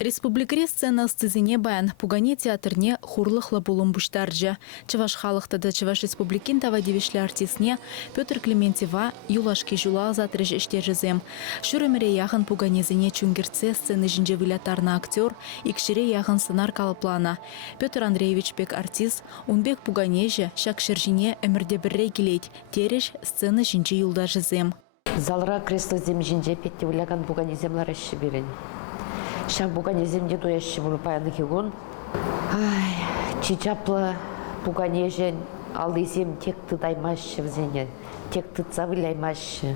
Республикари сцена сцизине баян пугане театрне хурлыхла булым буштарджа. Чаваш халыхтада Чаваш республикин тава девишлі артисне Петр Клементьева юлашки жула затрыж іштержізем. Шүріміре яғын пуганезіне чунгерце сцены жінже вылятарна актер, икшіре яғын сценар калыплана. Петр Андреевич бек артист, унбек пуганеже шакшержине әмірде бірре келейд, тереш сцены жінже юлдажызем. Залра кресло зем жінже петте выляган пуганеземлар әші берен. Шак пуганеземде доящы бұл баяны кегон. Чичаплы пуганежен алдызем тек тыдаймашы взене, тек тыдса вылаймашы.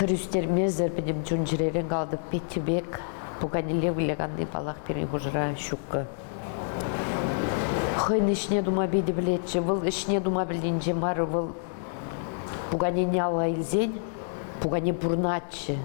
Бір үстермездер бінім жүнжіререн қалды петтебек пуганеле выляганы балақ берен ғұжыра шүккі. Хын ішіне дума беді білетші, бұл ішіне дума білденже мары бұл пуганене ала илзен, пугане бурначы.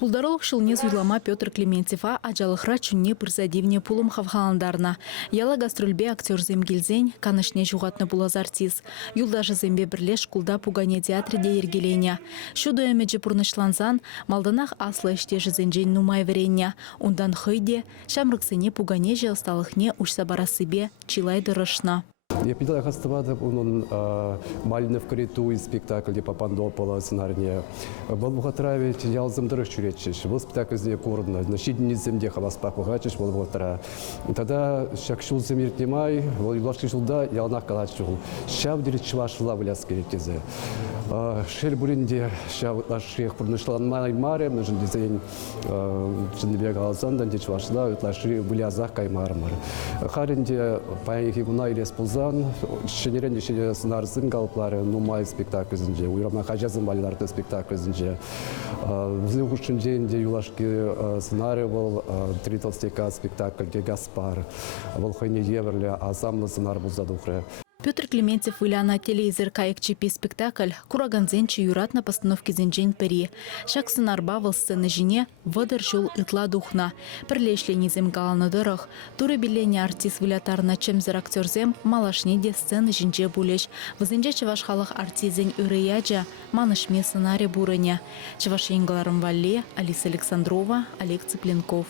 Пулдаролық шылне зуйлама Петр Клементьева ажалықра чүнне пырзадивне пулым хавхаландарна. Яла гастрольбе актер земгелзен, канышне жуғатны булаз артист. Юлдажы зембе бірле шкулда пугане театриде ергеленя. Шуды әмеджі пұрнышланзан, малданақ аслы іштежі зенжен нумай верення. Ундан хыйде, шамрыксене пугане же асталықне ұшса барасыбе чилайды рышна. Я пидал хастывады onun Малинов кориту спектакль Папандопола сценарне. Был бухатрави ялзымдырых чуречиш. Был спектакль зне курдна. Значит низемде хаваспах бухачиш был бухатра. Тогда шакшул земир немай, был юлашки жулда ялнах калачул. Шав диричва шла вляски тезе. Шер буринде шав лаших пурнышлан май маре, нужен дизайн жинбег алзандан дичва шла лаши булязах каймармар. Харинде паяхи гунай респулзан шенерен дешене сценаризм галплары нумай спектакльзинже, уйрама хажазым балиларды спектакльзинже. Взлым хушчунженде юлашки сценарий был «Три толстяка» спектакль «Гаспар». Был хайне еврле, а сам сценарий был задухре. Петр Клементьев выляна телевизор каекчипи спектакль кураганзенчи юрат на постановке зенжень пери. Шак сценарба выл сцены жіне выдар жул итла духна. Прилешлени зем галаны дырых. Туры билени артист вылятарна чемзер актерзем малашнеде сцены жінже булеш. Вызенже Чаваш халық артизен үрияджа манышме сценарий бурыня. Чаваш енгаларым Валле, Алиса Александрова, Олег Цыпленков.